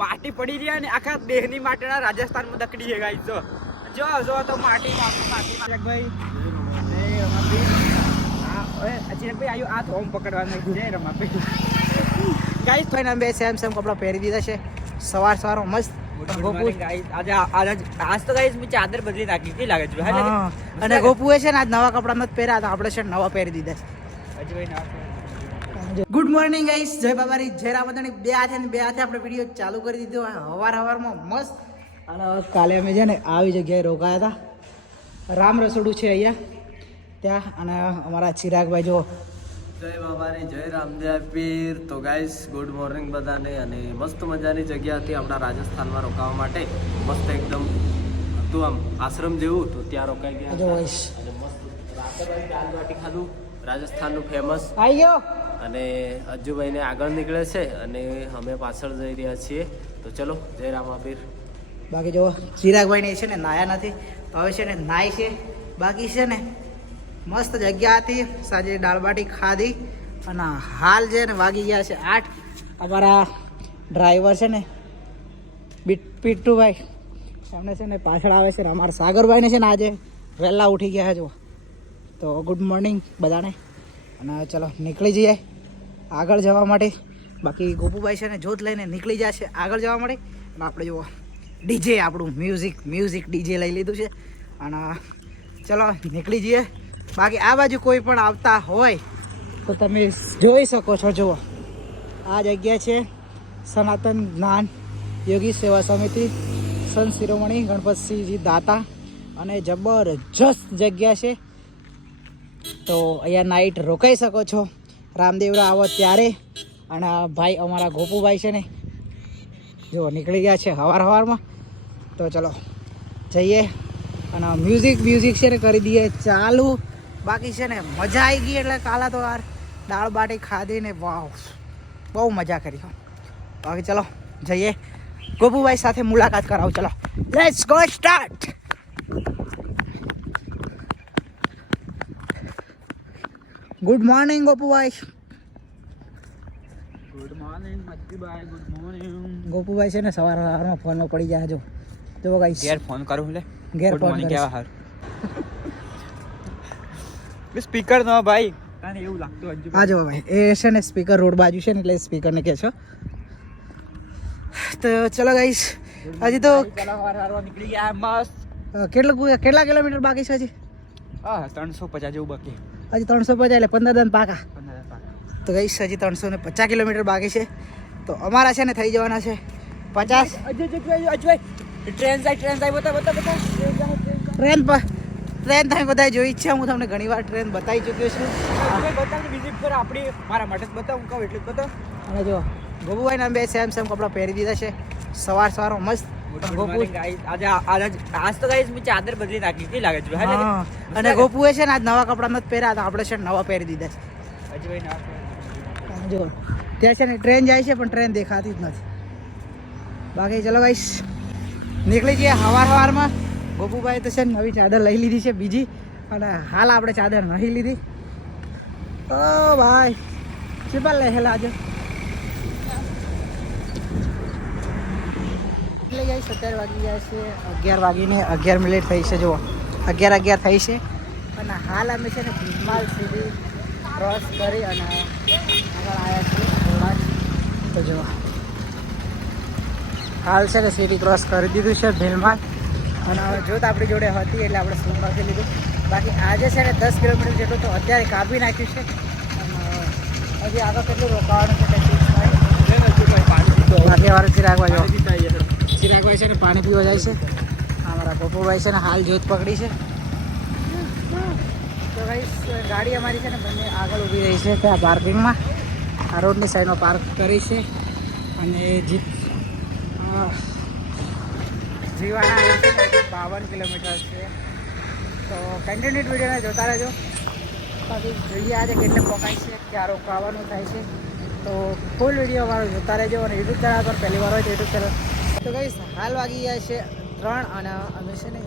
માટી પડી રહી ને આખા દેહની માટેના રાજસ્થાનમાં દકડી છે ગાઈસ જો જો તો માટી ભાઈ ભાઈ આયુ આ તો ઓમ પકડવાનું જય રમાભાઈ ગાઈસ ભાઈ બે સેમ કપડા પહેરી દીધા છે સવાર મસ્ત ગોપુ આજ તો ગાઈસ મેં ચાદર બદલી નાખી કે લાગે છે અને ગોપુએ છે ને આજ નવા કપડા મત પહેર્યા તો આપણે છે નવા પહેરી દીધા છે ગુડ મોર્નિંગ ગાઈસ જય બાબારી જય રામધણી બે હાથે આપણે વિડીયો ચાલુ કરી દીધો હવારમાં મસ્ત અને કાલે અમે છે ને આવી જગ્યાએ રોકાયા હતા રામ રસોડું છે અહીંયા ત્યાં અને અમારા ચિરાગભાઈ જો જય બાબારી જય રામદેવ પીર. તો ગાઈસ ગુડ મોર્નિંગ બધાને. અને મસ્ત મજાની જગ્યા હતી આપણા રાજસ્થાનમાં રોકાવા માટે. મસ્ત એકદમ હતું આમ આશ્રમ જેવું તો ત્યાં રોકાઈ ગયા અને મસ્ત રાતે દાલ બાટી ખાધું રાજસ્થાનનું ફેમસ આવી ગયો અને અજ્જુભાઈને આગળ નીકળે છે અને અમે પાછળ જઈ રહ્યા છીએ. તો ચલો જય રામાપીર. બાકી જો ચિરાગભાઈને છે ને નાયા નથી તો હવે છે ને નાય છે. બાકી છે ને મસ્ત જગ્યા હતી સાંજે દાળ બાટી ખાધી અને હાલ છે ને વાગી ગયા છે 8. અમારા ડ્રાઈવર છે ને પીટ્ટુભાઈ એમને છે ને પાછળ આવે છે અમારા સાગરભાઈને છે ને આજે વહેલા ઉઠી ગયા છે જો. તો ગુડ મોર્નિંગ બધાને અને ચલો નીકળી જઈએ આગળ જવા માટે. બાકી ગોપુભાઈ છે ને જોત લઈને નીકળી જશે આગળ જવા માટે અને આપણે જુઓ ડીજે આપણું મ્યુઝિક ડીજે લઈ લીધું છે અને ચલો નીકળી જઈએ. બાકી આ બાજુ કોઈ પણ આવતા હોય તો તમે જોઈ શકો છો. જુઓ આ જગ્યા છે સનાતન જ્ઞાન યોગી સેવા સમિતિ સંત શિરોમણી ગણપતસિંહજી દાતા અને જબરજસ્ત જગ્યા છે. તો અહીંયા નાઇટ રોકાઈ શકો છો રામદેવરા આવો ત્યારે. અને ભાઈ અમારા ગોપુભાઈ છે ને જો નીકળી ગયા છે સવારમાં. તો ચલો જઈએ અને મ્યુઝિક છે ને કરી દઈએ ચાલુ. બાકી છે ને મજા આવી ગઈ એટલે કાલે તો યાર દાળ બાટી ખાધી ને વાવ બહુ મજા કરી. બાકી ચલો જઈએ ગોપુભાઈ સાથે મુલાકાત કરાવું. ચલો let's go start. Good morning Gopubhai. Good morning Machhibhai. Good morning. Gopubhai છે ને સવારમાં ફોનમાં પડી જાય જો તો ગાઈસ ઘેર ફોન કરું લે ઘેર ફોન કેવા હાર સ્પીકર નો ભાઈ તને એવું લાગતું હજુ હા જો ભાઈ એ છે ને સ્પીકર રોડ બાજુ છે ને એટલે સ્પીકરને કહે છો. તો ચલો ગાઈસ હજી તો નીકળી ગયા મસ્ત. કેટલા કિલોમીટર બાકી છે હજી? હા 350 જેવું બાકી. હજી 350 એટલે 15 દન પાકા. તો ગાઈસ હજી 350 કિલોમીટર બાકી છે. તો અમારા છે ને થઈ જવાના છે 50. ટ્રેન જાય બતા ટ્રેન તમે બધા જોઈ છે. હું તમને ઘણી વાર ટ્રેન બતાવી ચૂક્યો છું. બતાવને વિઝિટ પર આપણી મારા માટે જ બતાવું કહું એટલે જ બતાવ. અને જો ગોપુભાઈના બે સેમ કપડાં પહેરી દીધા છે સવાર મસ્ત. ગોપુ આજ તો ગાઈસ મેં ચાદર બદલી નાખી કે લાગે છે અને ગોપુએ છે ને આજ નવા કપડાં નથી પહેર્યા તો આપણે છે ને નવા પહેરી દીધા છે. જો ત્યાં છે ને ટ્રેન જાય છે પણ ટ્રેન દેખાતી જ નથી. બાકી ચલો ગાઈસ નીકળી જઈએ સવારમાં. ગોપુભાઈ તો છે ને નવી ચાદર લઈ લીધી છે બીજી અને હાલ આપણે ચાદર નહીં લીધી. ઓ ભાઈ ચીપલ લેહેલા આજે એટલે ગાઈસ 17 વાગી ગયા છે 11 વાગીને 11 મિનિટ થઈ છે. જુઓ 11 થઈ છે અને હાલ અમે છે ને ભીમાલ સુધી ક્રોસ કરી અને આગળ આવ્યા છીએ થોડા. તો જુઓ હાલ છે ને સિટી ક્રોસ કરી દીધું છે ભીલમાલ અને હવે જોત આપણી જોડે હતી એટલે આપણે શું નથી લીધું. બાકી આજે છે ને 10 કિલોમીટર જેટલું તો અત્યારે કાપી નાખ્યું છે અને હજી આગળ કેટલું રોકાવાનું છે તે ફિક્સ થાય. બાકી વાળું ચિરાગભાઈ છે ને પાણી પીવા જાય છે. અમારા ગોપુભાઈ છે ને હાલ જોત પકડી છે. તો ભાઈ ગાડી અમારી છે ને બંને આગળ ઊભી રહી છે ત્યાં પાર્કિંગમાં આ રોડની સાઈડમાં પાર્ક કરી છે. અને જીવાના આવે છે 52 કિલોમીટર છે. તો કન્ટિન્યુ વિડીયોને જોતા રહેજો. બાકી જોઈએ આજે કેટલે પહોંચાય છે ક્યાં રોકાવાનું થાય છે. તો ફૂલ વિડીયો અમારો જોતા રહેજો અને યુટ્યુબ ચેનલ પર પહેલી વાર હોય તો યુટ્યુબ ચેનલ. તો ગાઈસ હાલ વાગી ગયા છે 3 અને અમે છે ને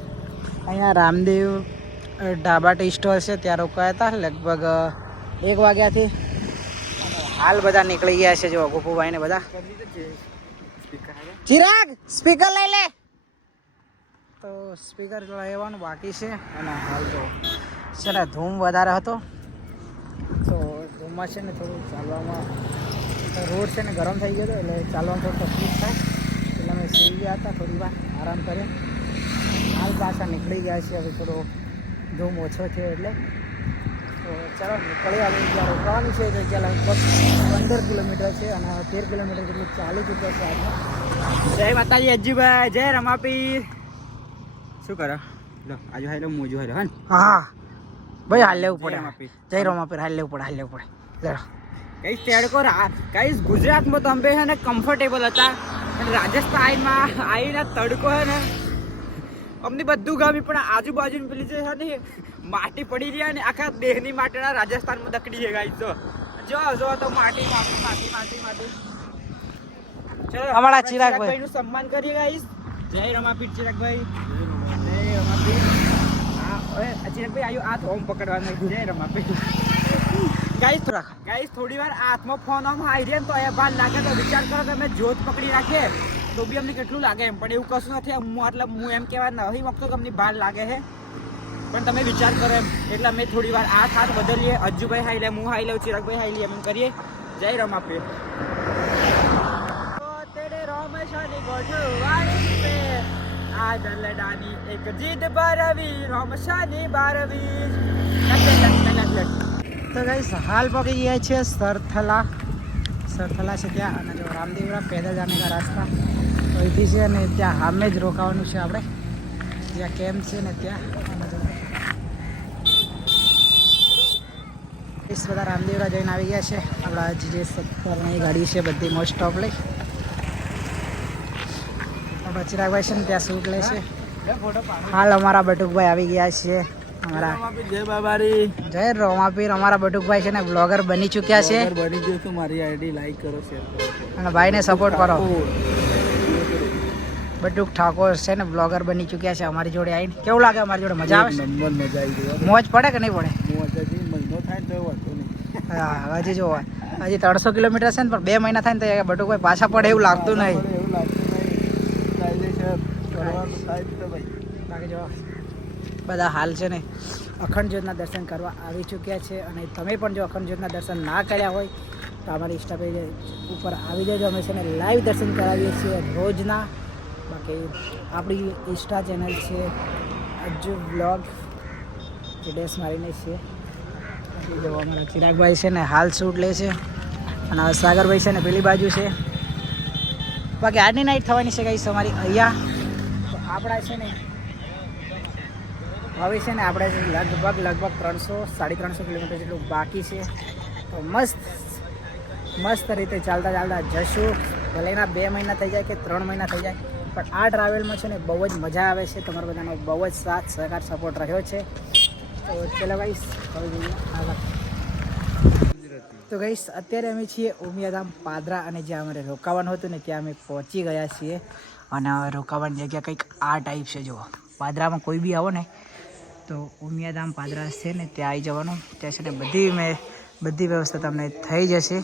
અહીંયા રામદેવ ઢાબા ટી સ્ટોલ છે ત્યાં રોકાયા હતા લગભગ 1 વાગ્યાથી. અને હાલ બધા નીકળી ગયા છે જો ગોપુભાઈને બધા ચિરાગ સ્પીકર લઈ લે. તો સ્પીકર લેવાનું બાકી છે અને હાલ તો છે ને ધૂમ વધારે હતો તો ધૂમમાં છે ને થોડું ચાલવામાં રોડ છે ને ગરમ થઈ ગયો હતો એટલે ચાલવામાં થોડું તકલીફ થાય એટલે અમે સુઈ ગયા હતા થોડી વાર આરામ કરીએ. હાલ પાછા નીકળી ગયા છે હવે થોડો ધૂમ ઓછો થયો એટલે તો ચાલો નીકળી આવી જ્યાં રોકાવાનું છે તો ત્યાં લગભગ 15 કિલોમીટર છે અને 13 કિલોમીટર જેટલું ચાલી ચૂક્યા છે આજમાં. જય માતાજી અજ્જુભાઈ, જય રમાપીર. શું કરો? લો આજુ હાલો મોજું હાલો હા ને? હા ભાઈ હાલ લેવું જય પડે. રમાપીર. જય રમાપીર હાલ લેવું પડે જરા. કઈ તડકો કઈ ગુજરાતમાં તો અમે છે ને કમ્ફર્ટેબલ હતા અને રાજસ્થાનમાં આવીને તડકો છે ને અમને બધું ગમી પણ આજુબાજુની પેલી જે છે ને માટી પડી રહ્યા ને આખા દેહની માટીના રાજસ્થાનમાં દકડી છે ગાઈસ. જો તો માટી ચલો અમારા ચિરાગભાઈ નું સન્માન કરીએ ગાઈસ. જય રમાપીર ચિરાગભાઈ, જય રમાપીર. ચિરાગભાઈ આયુ હાથ ઓમ પકડવાનો. જય રમાપીર. ગાઈસ થોડી વાર હાથમાં ફોન આમ આવી જાય તો એ બાર લાગે તો વિચાર કરો કે અમે જોત પકડી રાખીએ તો બી અમને કેટલું લાગે એમ, પણ એવું કશું નથી. હું એમ કહેવા નહીં વખતો કે અમને બહાર લાગે છે પણ તમે વિચાર કરો એમ, એટલે અમે થોડી વાર હાથ બદલીએ. અજ્જુભાઈ હાઈ લે, હું હાઈ લઉં, ચિરાગભાઈ હાઈ લે, એમ કરીએ. જય રમાપીર. આ દલડાની એક જીદ બારવી રોમશાની બારવી. તો ગાઈસ હાલ પકી ગયા છે સરથલા છે ત્યાં અને જો રામદેવરા પેદલ જાને કા રાસ્તા તો અહીંથી છે અને ત્યાં સામે જ રોકાવાનું છે આપણે જ્યાં કેમ્પ છે ને ત્યાં. બધા રામદેવરા જઈને આવી ગયા છે. આપણા જે 17ની ગાડી છે બધી મોસ્ટ ઓફ લઈ આપણા ચિરાગભાઈ છે ને ત્યાં શૂટ લે છે. હાલ અમારા બટુકભાઈ આવી ગયા છે. અમારા જય બાબારી, જય રોમાપીર. અમારા બટુકભાઈ છે ને બ્લોગર બની ચૂક્યા છે બની ગયો તો મારી આઈડી લાઈક કરો, શેર કરો અને ભાઈને સપોર્ટ કરો. બટુક ઠાકોર છે ને બ્લોગર બની ચૂક્યા છે અમારી જોડે આવીને. કેવું લાગે અમારી જોડે? મજા આવે છે? નંબર મજા આવી ગઈ. મોજ પડે કે નહીં પડે? મહિનો થાય તો વાંધો નહીં. હા હજી જો હજી 300 કિલોમીટર છે ને પણ 2 મહિના થાય ને તો બટુકભાઈ પાછા પડે એવું લાગતું નહીં. એવું લાગતું નહીં. કાયદેસર કરવાનું થાય તો ભાઈ. બાકી જો બધા હાલ છે ને અખંડ જ્યોતના દર્શન કરવા આવી ચૂક્યા છે અને તમે પણ જો અખંડ જ્યોતના દર્શન ના કર્યા હોય તો અમારી ઇન્સ્ટા પેજ ઉપર આવી જજો. અમે છે ને લાઈવ દર્શન કરાવીએ છીએ રોજના. બાકી આપણી ઇન્સ્ટા ચેનલ છે અજ્જુ બ્લોગ જે ડેસ મારીને છે. બાકી જો અમારા ચિરાગભાઈ છે ને હાલ શૂટ લે છે અને હવે સાગરભાઈ છે ને પેલી બાજુ છે. બાકી આજની નાઈટ થવાની છે કઈ અમારી અહીંયા. તો આપણા છે ને હવે છે ને આપણે લગભગ 300-350 કિલોમીટર જેટલું બાકી છે. તો મસ્ત રીતે ચાલતા જશું. ભલે એના 2 મહિના થઈ જાય કે 3 મહિના થઈ જાય પણ આ ટ્રાવેલમાં છે ને બહુ જ મજા આવે છે. તમારા બધાનો બહુ જ સાથ સહકાર સપોર્ટ રહ્યો છે. તો ચલો ગાઈસ હવે જોઈએ આગળ. તો ગાઈસ અત્યારે અમે છીએ ઉમિયાધામ પાદરા અને જ્યાં અમારે રોકાવાનું હતું ને ત્યાં અમે પહોંચી ગયા છીએ અને હવે રોકાવાની જગ્યા કંઈક આ ટાઈપ છે. જુઓ પાદરામાં કોઈ બી આવો ને તો ઉમિયાધામ પાદરા છે ને ત્યાં આવી જવાનું. ત્યાં છે ને બધી વ્યવસ્થા તમને થઈ જશે.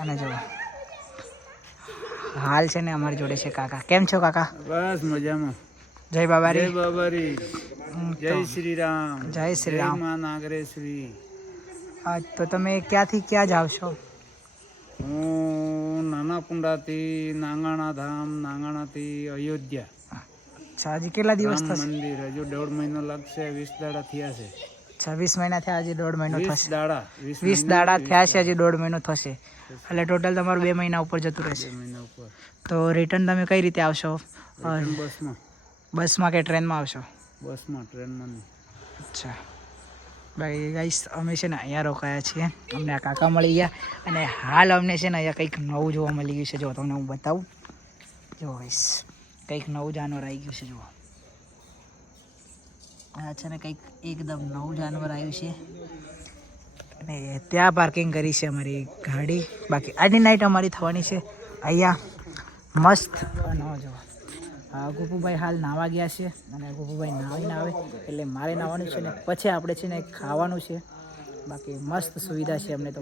અને જો હાલ છે ને અમારી જોડે છે કાકા. કેમ છો કાકા? બસ મજામાં. જય બાબારી. જય બાબારી, જય શ્રી રામ, જય શ્રી રામ. માં નાગરેશ્વરી. તો તમે ક્યાંથી ક્યાં જાવ છો? હું નાના કુંડાથી નાંગાણા ધામ, નાંગાણાથી અયોધ્યા. અચ્છા હજી કેટલા દિવસ રામ થશે? મંદિર હજુ 1.5 મહિનો લાગશે. 20 દાડા થયા છે. 26 મહિના થયા હજી 1.5 મહિનો 20 થશે. દાડા 20 દાડા થયા છે હજી 1.5 મહિનો થશે એટલે ટોટલ તમારું 2 મહિના ઉપર જતું રહેશે. 2 મહિના ઉપર. તો રિટર્ન તમે કઈ રીતે આવશો? રિટર્ન બસમાં. બસમાં કે ટ્રેનમાં આવશો? બસમાં, ટ્રેનમાં નહીં. અચ્છા ભાઈ ગાઈસ અમે છે ને અહીંયા રોકાયા છીએ. અમને આ કાકા મળી ગયા અને હાલ અમને છે ને અહીંયા કંઈક નવું જોવા મળી ગયું છે. જો તમને હું બતાવું. જો ગાઈસ કંઈક નવું જાનવર આવી ગયું છે. જુઓ આ છે ને કંઈક એકદમ નવું જાનવર આવ્યું છે અને ત્યાં પાર્કિંગ કરી છે અમારી ગાડી. બાકી આજની નાઈટ અમારી થવાની છે અહીંયા મસ્ત. અને જો ગોપુભાઈ હાલ નાવા ગયા છે અને ગોપુભાઈ નાવીને આવે એટલે મારે નાવાનું છે ને પછી આપણે છે ને ખાવાનું છે. બાકી મસ્ત સુવિધા છે અમને તો.